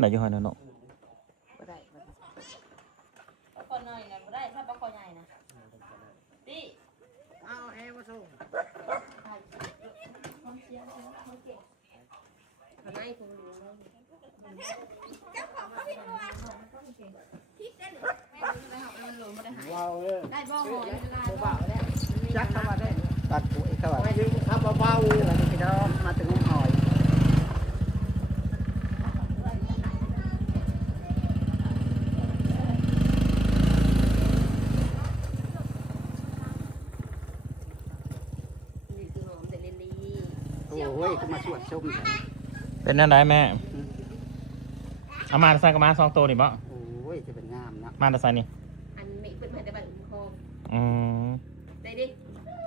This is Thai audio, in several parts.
ไหนอยู่หอยนางรม บ่ได้ปลาคอน้อยนะบ่ได้ถ้าปลาคอใหญ่นะดิเอาแอร์มาส่งทำไมคุณรู้เจ้าของเขาไม่รู้ว่าคิดได้หรือไม่เอามันหลงมาได้หายได้บ่หอยเบาแล้วจักเข้ามาได้ตัดปุ๋ยเข้ามาดึงเข้าเบาๆแล้วพี่น้องมาถึงหอยโอ้ยก็มาสวดชมกัน เป็นนั่นได้แม่เอามาใส่กับมา2ตัวนี่บ่ โอ้ยจะเป็นงามนะ มาใส่นี่ อันนี้เป็นพันธุ์แบบคอ อืม ได้ดิ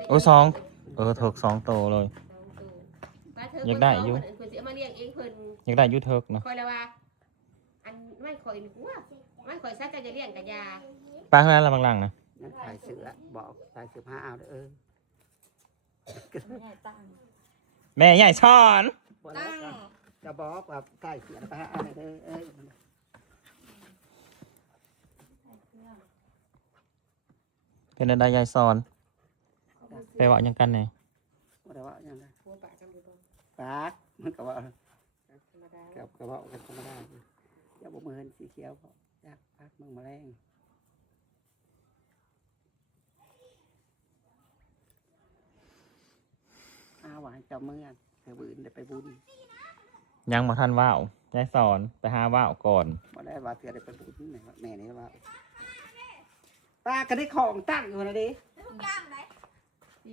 โอ้ย2ถูก2ตัวเลยอยากได้อยู่ เพิ่นสิเอามาเลี้ยงเองเพิ่น อยากได้อยู่เถิกเนาะ คอยแล้วว่าอันไม่คอยหัวไม่คอยซักจะเลี้ยงกับยา ปลาเท่านั้นละบางหลังนะ นั่นขายเสือบอกขายเสือผ้าเอาเด้อ แม่ใหญ่ช้อน ตั้งจะบอกว่าขายเสือผ้าเอาเด้อเป็นอะไรยายสอนไปว่ายังกันเนี่ย ว่าแต่ว่าอย่างไร หัวปากจังดูบ่ ปากมันก็ว่า ธรรมดา กับกระบอกกันธรรมดาอย่าบอกมือเห็นสีเขียวก็ยากพักมึงมาแรงหวานเจ้าเมื่อเธอบืนได้ไปบุญ ยังมาทันว่าว ยายสอนไปหาว่าวก่อน มาได้ว่าเธอได้ไปบุญไหนแม่นี่ว่าปลาก็ได้ของตั้งอยู่นะดิ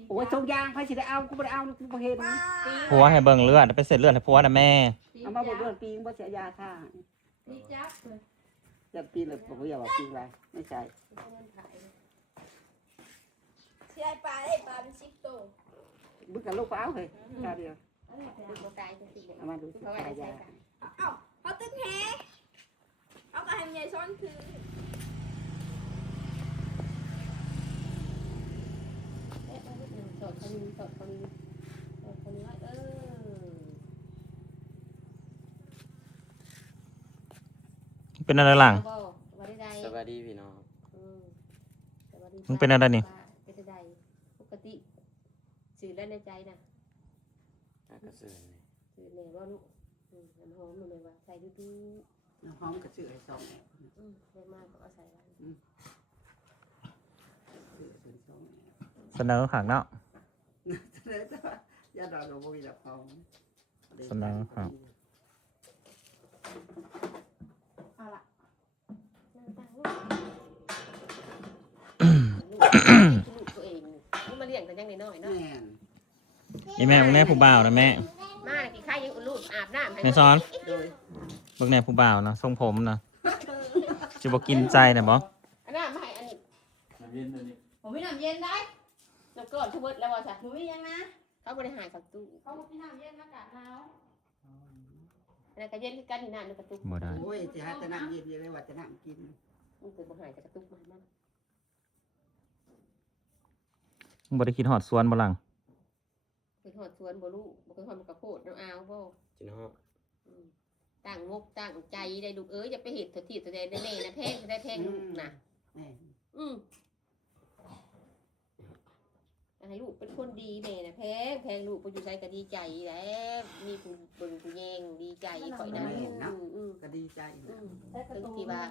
โอ้ยทรงยางใครสิได้เอากูไม่ได้เอากูไม่เห็น ผัวให้เบิ่งเลือดไปเสร็จเลือดให้ผัวนะแม่ เอามาบอกเรื่องปีงบ่เสียยาค่ะ นี่จักเลย อยากปีนเลยผมก็อยากว่าปีนอะไรไม่ใช่ เงินขาย เชื่อปลาได้ปลาเป็น10 ตัว บึกกับลูกเปล่าเลยคราวเดียว ดูบ่ตายจังซี่ เอามาดูสิ เขาว่า ขาย ได้ ยา ใช้กัน เอ้าเขาตึกแฮเอาก็ให้มันใหญ่ซ้อนคือ สดคนนี้สดคนนี้สดคนนี้เป็นอะไรหลัง บ่ว่าได้ สวัสดีพี่น้อง มึงเป็นอะไรนี่ เป็นใดปกติสื่อได้ในใจนะ อากระสือนี่ สื่อแน่ว่าลูกน้ำหอมมันเลยว่าใส่ดู น้ำหอมกระสือไอ้สองแอบ ได้มากก็เอาใส่ไว้ สือเป็นสองแอบ เสนอขังเนาะ เลยแต่ว่าญาติเราเราบ่มีแบบหอม เสนอครับ เอาล่ะ ลูกตัวเองมันมาเลี้ยงกันยังน้อยเนาะ แม่น อีแม่มึงแน่ผู้บ่าวนะแม่ มากี่ข้ายังลูกอาบน้ำให้ แม่สอน โดย เบิ่งแน่ผู้บ่าวนะทรงผมนะจะบอกกินใจนะบ่ อันนั้นมาให้อันนี้ น้ำเย็นตัวนี้ ผมมีน้ำเย็นได้ น้ำก้อนทุบแล้วว่าจ้ะ ผมมียังนะ เขาบริหารสักตู้ เขาบอกมีน้ำเย็นอากาศหนาว อันนั้นก็เย็นคือกันที่นั่นในกระตุก บ่ได้ โอ้ยจะหาแต่น้ำเย็นๆเลยว่าจะน้ำกิน มันเกิดบริหารจากกระตุกมัน มึงบ่ได้คิดฮอดสวนบ่หลัง เป็นหอดสวนบ่ลูกบ่เป็นหอดมันกระโพดน้ำอาวบ่ จินฮอก ตั้งงกตั้งใจได้ลูกอย่าไปเห็ดถั่วที่ถั่วแดงแน่นะแพงได้แพงลูกนะ แม่น ให้ลูกเป็นคนดีแม่นะแพงลูกไปอยู่ใจก็ดีใจแล้วมีผู้เบิ่งผู้แยงดีใจข่อยนะ ก็ดีใจนะ ถึงที่ว่า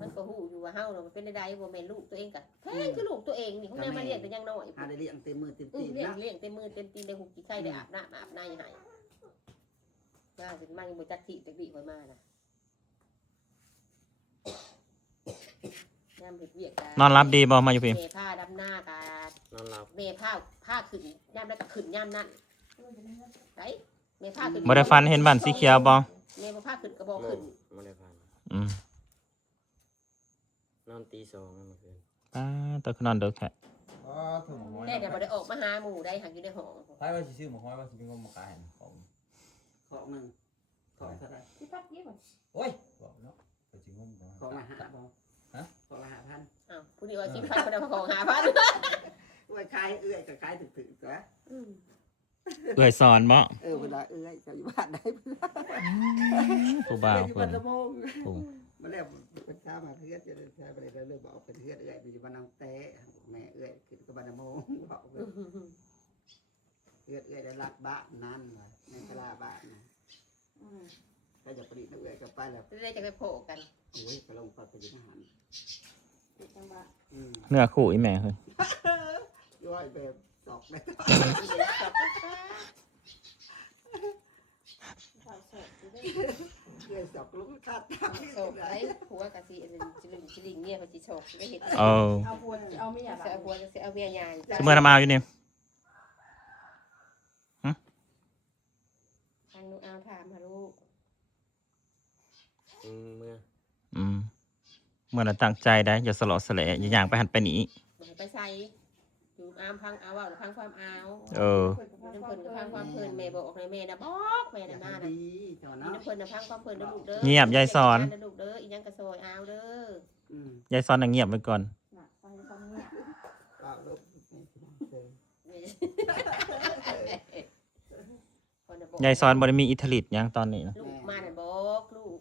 มันก็หูอยู่ว่าเฮาเนาะมันเป็นได้บ่แม่นลูกตัวเองก็แพงคือลูกตัวเองนี่ของแม่มาเลี้ยงแต่ยังน้อย หาได้เลี้ยงเต็มมือเต็ม เลี้ ตี ย น ง นะ เลี้ยงเต็มมือเต็มตีนได้หุบกี่ไข่ได้อาบน้ำอาบในให้มาถึงมายังบ่จักที่จักดีไว้มานะยามเฮ็ดเวียก นอนรับดีบ่มาอยู่พี่ เมผ้าดำหน้ากาน อนหลับ เมผ้าขึ้นย่ามได้ก็ขึ้นย่ามนั่นไดเมผ้าขึ้น บ่ได้ฟันเห็นบ้านสีเขียวบ่ เมผ้าขึ้นกระบอกขึ้น ไม่ได้พัน อืม นอนตี2เมื่อคืน ตะคือนอนเด้อแค่ อ๋อถูกหมอย แต่เดี๋ยวบ่ได้ออกมาหาหมู่ได้หักอยู่ในห้อง ใครว่าสิซื้อหมอยว่าสิเป็นคนมาขายของ ของหนึ่งของเท่าไร ที่พัดเยี่ยม โอ้ยบอกเนาะไปสิงม ของละ5บาท ฮะ ของละ5,000 อ้าวผู้นี้ว่า10,000คนเอาของ5,000 ไว้ขายเอื้อยก็ขายถึกๆตัว เอื้อยสอนบ่ เวลาเอ้ยจะอยู่บ้านได้เพื่อน ผู้บ่าว อยู่ เพิ่ บ้าน น ละโมง ผู้ มาแล้วเป็นข้ามาเพื่อนจะใช้ไปเลยเรื่องบอกเป็นเพื่อนเอ้ยอยู่บ้านนางแต่แม่เอ้ยคือกับบ้านละโมงบอกเพื่อนเอ้ยได้รักบ้านนั่นเลยในตลาดบ้านนะถ้าจะผลิตเอ้ยก็ไปแล้ว จะได้จะไปโผล่กัน โอ้ยก็ลงไปเป็นอาหาร เนื้อคู่อีแม่เฮ้ย ย่อยแบบสอกได้เอ้ยสอกลูกคาดตาม โศกไรผัวกะสิอันนั้นจิลิงเนี่ยพอสิโศกได้เห็น เอา เอาพวนเอาไม่อยาก จะเอาผัวจะเอาเมียยาง สมอน้ำเอาอยู่นี่ ทางนูเอาถามมาลูก เมื่อ อืมเมื่อน่ะตั้งใจได้อย่าสลอสะแหละอย่าย่างไปหันไปหนี มันไปใส่อยู่อามพังเอาว่าหรือพังความเอา เออ น้ำเพลินกับพังความเพลินแม่บอกให้แม่นะบอกแม่นะมานะ ดีเจ้า มี เนาะ น้ำเพลินนะพังความเพลินนะลูกเด้อ เงียบยายสอน ลูกเด้ออีหยังกระโซยเอาเด้อย ายสอนน่ะเงียบไว้ก่อน ไปฟังเนี่ย ก็ลูก ยายสอนบ่ได้มีอิทธิฤทธิ์หยังตอนนี้นะ ลูกมาน่ะบอกลูก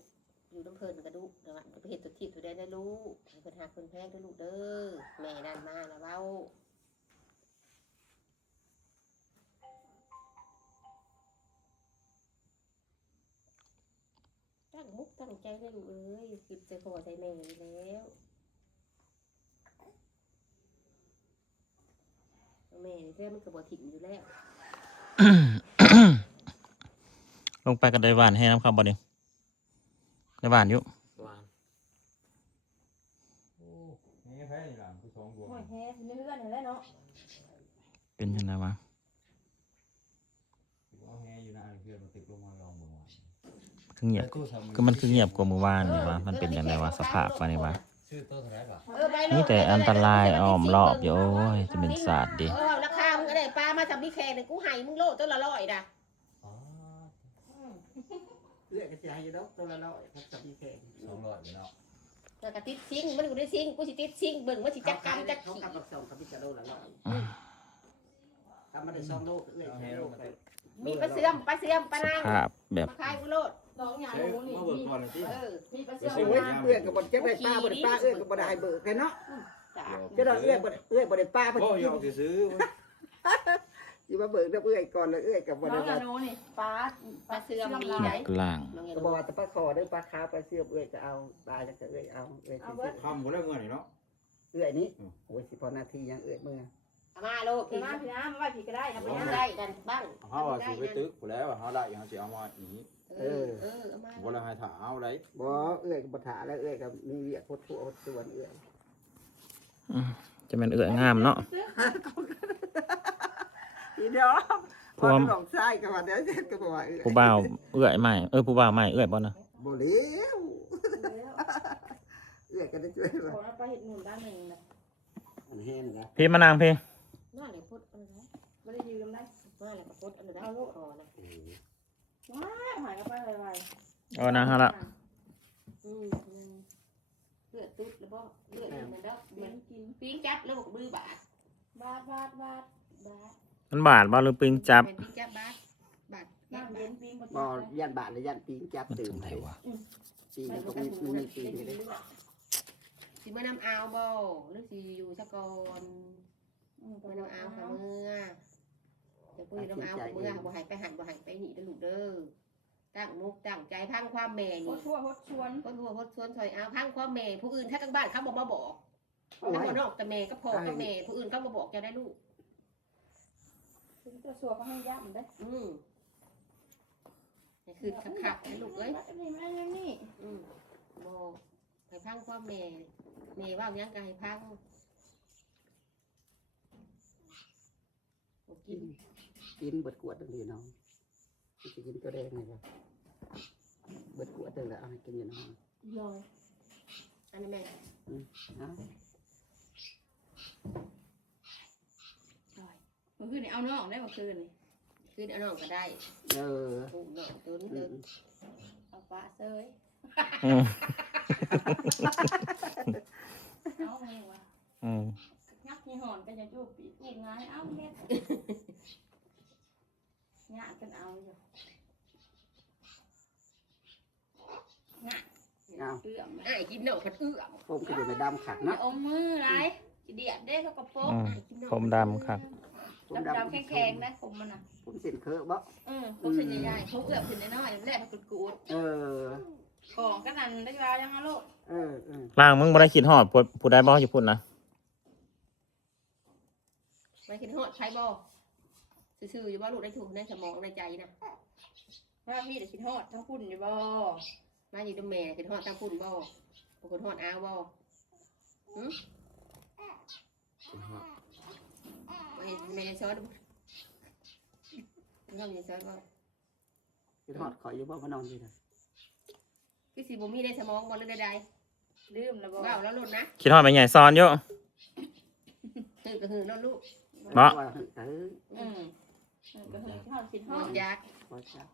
อยู่น้ำเพลินกระดูกเดี๋ยวไปเห็นตัวทิพย์ตัวได้ลูกให้เพิ่นหาเพิ่นแพงเด้อลูกเด้อแม่นั่นมาแล้วเว้าตั้งมุกตั้งใจได้ลูกเอ้ยคิดใจพ่อใจแม่อยู่แล้วแม่นี่แท้มันก็บ่ถิ่มอยู่แล้ว ลงไปกันได้หวานให้น้ำคำบ่นี่ได้หวานอยู่ วาน โอ้นี่แพ้นี่ล่ะผู้สองบวก โอ้ยแฮ่เลื่อนเห็นแล้วเนาะ เป็นยังไงวะ เอาแฮอยู่นะเพื่อนมาติดลงมาลองบ่ว่า คือเงียบก็มันคือเงียบกว่าเมื่อวานนี่วะมันเป็นยังไงวะสภาพวะนี่วะ ชื่อโต๊ะเท่าไหร่บ่ นี่แต่อันตรายอ้อมรอบอยู่โอ้ยจะเป็นศาสตร์ดิ ราคามึงก็ได้ปลามาทำนี่แค่หนึ่งกูให้มึงโลตัวละ100นะ อ๋อ เลือกกระจายอยู่แล้วตัวละร้อยครับสับมีแข่ง 200อยู่เนาะ แล้วก็ติดซิงมันกูได้ซิงกูสิติดซิงเบิ่งว่าสิจักกรรมจัก เขา ขี่ กำลังส่งกับพิจารณาละร้อยทำมาได้2 โลเอ้ย2 โลไป มีปลาเสื่อมปลานาง ภาพแบบ มาขายกูโลด สองอย่างรู้นี่ มาเบิกก่อนเลยที่ มีประเสริฐ โอ้ยเอื้อยกับบดเจ็บได้ป้าบดป้าเอื้อยกับบดได้เบิกแค่เนาะ จ้ะ จะได้เอื้อยบดได้ป้าบด พ่อยอกซื้อ อยู่มาเบิกได้เอื้อยก่อนเลยเอื้อยกับบด น้องอ ได้ ยากรู้นี่ป้า ปลาเสื่อมมี ห ไหน นักล่าง น้องอย่า ก็ ดู บอกว่าแต่ป้าคอได้ป้าขาวป้าเสื้อเอื้อยก็เอาปลาแล้วก็เอื้อยเอาเอื้อยสิ ทำหมดแล้วเมื่อนี่เนาะ เอื้อยนี้โอ้ย10 พอนาทียังเอื้อยเมื่อ เอามาโลด พี่น้ำพี่น้ำไม่ผิดก็ได้นะ ไม่ พี่น้ำ ได้กันบ้าง เฮาว่าสิไปตึกผู้แล้วเฮาได้เฮาสิเอามาอีก เอามา บ่แล้วให้ถ้าเอาได้ บ่เอื้อยกับบดถาแล้วเอื้อยกับมีเวียกโคตรทั่วส่วนเอื้อย จะเป็นเอื้อยงามเนาะ อีเดียวพอหลงไส้กับว่าเดี๋ยวเสร็จก็บอกว่าเอื้อย ผู้บ่าวเอื้อยใหม่ผู้บ่าวใหม่เอื้อยบ่นะ บ่เลี้ยวเอื้อยก็ได้ช่วย ข ว่า อไปเห็ดหนุนด้านหนึ่งนะ อันแห้งนะ พี่มานางพี่ น้าเลยพุทธอะไรนะ ไม่ได้ยืมได้ น้าเลยพุทธอะไรนะคอนะ หายก็ไปไว เอานะฮะละ เลือดตุ๊ดแล้วบ่เลือดมันดอก ๆ มัน กิน ปิ้งจับแล้วบอกมือบาด บาดบาดบาด บาด มันบาดบ่หรือปิงจับ เป็นปิ้งจับบาดบาด น้ำเย็นปิ้งบน บ่ยันบาทหรือยันปีงจับ มัน ตื่น ทำไมวะ ปีง มัน ก็ ก็ มี มี ปีงเลย สิเมื่อน้ำเอาบ่หรือสิอยู่สะกอนเมื่อน้ำเอาค่ะเมื่อจะพูดน้ำเอาค่ะเมื่อบ่หายไปหันบ่หายไปหนีเด้อลูกเด้อตั้งมุกตั้งใจพังความแม่ โค นี่ ตรชั่วโคตรชวน คนหัวคนชวนซอยเอาพังความแม่ผู้อื่นถ้าทั้งบ้านเขาบอกมาบอกถ้าคนนอกแต่แม่ก็พอกับแม่ผู้อื่นเขามาบอกจะได้ลูก ถึงจะชั่วก็ให้ย่ำได้ นี่คือขักๆนะลูกเอ้ย นี่ไม่ได้นี่ บอกให้พังความแม่แม่ว่ายังก็ให้พังกิน กินเบิดขวดนี่น้องจะกินตัวแดงนี่บ่เบิดขวดนึงแล้วเอาให้กินอยู่น้อง ลอย อันนี้แม่ เอา เมื่อคืนนี่เอาน้องได้เมื่อคืนนี่ คือเอาน้องก็ได้ เออ ปลูกน้องตัวนี้เดิน เอาปลาเซย อืม เอาไงวะ อืม งับที่หอนก็จะจูบปีกง่ายเอาเม็ด งานกันเอาอยู่งาน เอา เอื้อม ไอ้กินเนาะผัดเอื้อม ผมก็อยู่ในดำขัก เนาะ เนาะ อมมือไรเดียดเด้เขาก็โป๊ะ ผมดำครับ ผม ดำๆแข็งๆนะผมมันน่ะ ผมเส้นเคอะบ่ พวกเส้นใหญ่ๆเขาเอื้อมขึ้นน้อยๆแรกมันกูด เออ ๆของก็นั่นได้ว่ายังฮะลูก เออ ล่างมึงบ่ได้คิดฮอดผู้ใดบ่อยู่พุ่นนะ ไปกินฮอดใช้บ่ซื่อๆอยู่บ่ลูกได้ถูกในสมองในใจนะ ว่าพี่เดี๋ยวคิดฮอดทั้งพุ่นอยู่บ่ มาอยู่ด้วยแม่กินฮอดตั้งพุ่นบ่บ่กินฮอดอ้าวบ่ไม่ได้ซอสไม่ต้องมีซอสบ่ คิดฮอดขอยอยู่บ่มานอนดีนะ คือสิบ่มีในสมองบ่หรือใด ลืมแล้วบ่ ๆว้าวแล้วลูกนะ คิดฮอดไปใหญ่ซ้อนอยู่ ตื่นก็คือลูก บ่ ว่าเออ ก็คือคิดฮอดคิดฮ ฮ อ อ ด ดยักษ์ บ่จัก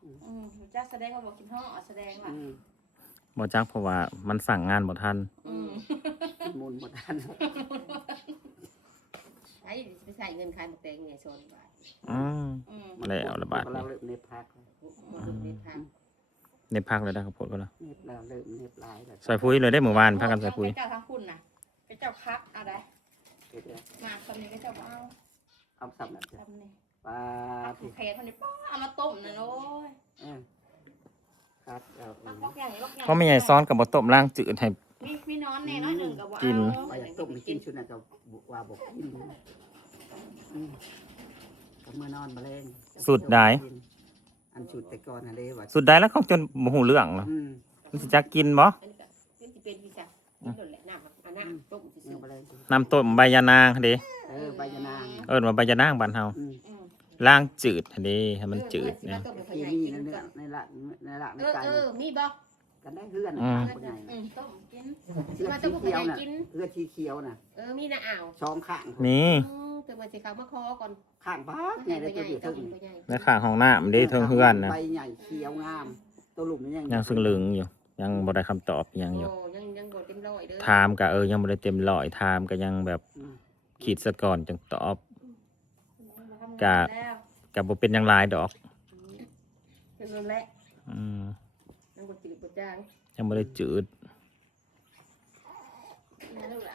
จ้าแสดงเขาบอกคิดฮอดแสดงว่า บ่จักเพราะว่ามันสั่งงานบ่ทัน มูลบ่ทัน ใช้ไปใส่เงินขายหมกแตงไงโซนบาท แล้วละบาท เรา นี่ เริ่มเน็บพัก บ่ดูในทาง เน็บพักเลยได้ครับผมก็แล้ว เน็บแล้วเริ่มเน็บลายแล้ว ใส่ปุ๋ยเลยได้เมื่อวานพากันใส่ปุ๋ย เจ้าทั้งพุ่นน่ะเจ้าคักอะไร เฮ็ดแล้ว มาคำนี้ก็เจ้าเอา เอาซ้ำนั่นจ้ะ คำนี้ ปลา ผูกแขนคนนี้ป้าเอามาต้มนะโอ้ย ครับเอา ล็อกอย่างล็อกอย่าง เพราะไม่ใหญ่ซ้อนกับบ่ต้มล่างจืดให้ มีนอนแน่น้อยหนึ่งกับว่า กิน ไปอยากต้มให้กินชุดนั้นก็ว่าบ่กินก็เมื่อนอนมาเล่น สุดได้ อันชุดแต่ก่อนน่ะเด้ว่า สุดได้แล้วเขาจนบ่ฮู้เรื่องแล้วมันสิจักกินบ่ อันนี้ก็เป็นสิเป็นพี่จ้ะกินโดนแหละน้ำเอาน้ำต้ม เมื่ ซื่ อ อ มาเล่น น้ำต้มใบยานางเด้ ใบยะนาง เอิ้นว่าใบยานางบ้านเฮาล่างจืดเด้ให้มันจืด เนี่ เนี่ย ย ต้มให้พ่อ ที่ ใหญ่ นี่ กิน นั่น ก่อน ในละในไก่ มีบ่ กันได้เฮือน คนใหญ่ ต้มกิน เฮือสีเขียวน่ะเฮือสีเขียวน่ะ มีนะอ่าว ช่องข้าง นี่ เติมมาสิเขามาคอก่อน ข้างบ้านใหญ่ได้ตัวอยู่ถึง ในข้างห้องน้ำเด้เทิงเฮือนน่ะ ใบใหญ่เขียวงาม ตัวหลุมนี่ ยังซึ่งลึงอยู่ ยังบ่ได้คำตอบอิหยังอยู่ ยังบ่เต็มร้อยเด้อ ถามก็ยังบ่ได้เต็มร้อยถามก็ยังแบบขีดซะก่อนจังตอบ ก็บ่เป็นหยังหลายดอก เป็นนั่นแหละ ยังบ่จืดบ่จาง ยังบ่ได้จืด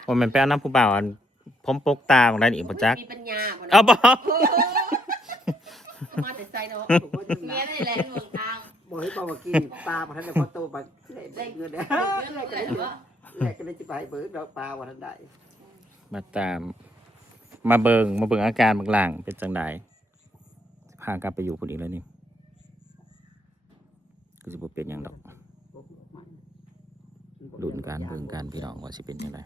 โอ้แม่นไปเอาน้ำผู้บ่าวอันผมปกตาของได้อีกบ่จัก มีปัญญาบ่ เอาบ่ มาแต่ใจเนาะ เมียได้แลนเมืองทาง บอกให้บอกว่ากินปลาพันธุ์พอโตไปได้เงินเด้อ เรื่องอะไรวะ แรกก็ได้จะไปเบิร์ดปลาวันใด มาตาม มาเบิ่งอาการบางหลังเป็นจังไดพากลับไปอยู่พุ่นอีกแล้วนี่ก็สิบ่เป็นหยังดอกลุ้นการเบิ่งการพี่น้องว่าสิเป็นจังได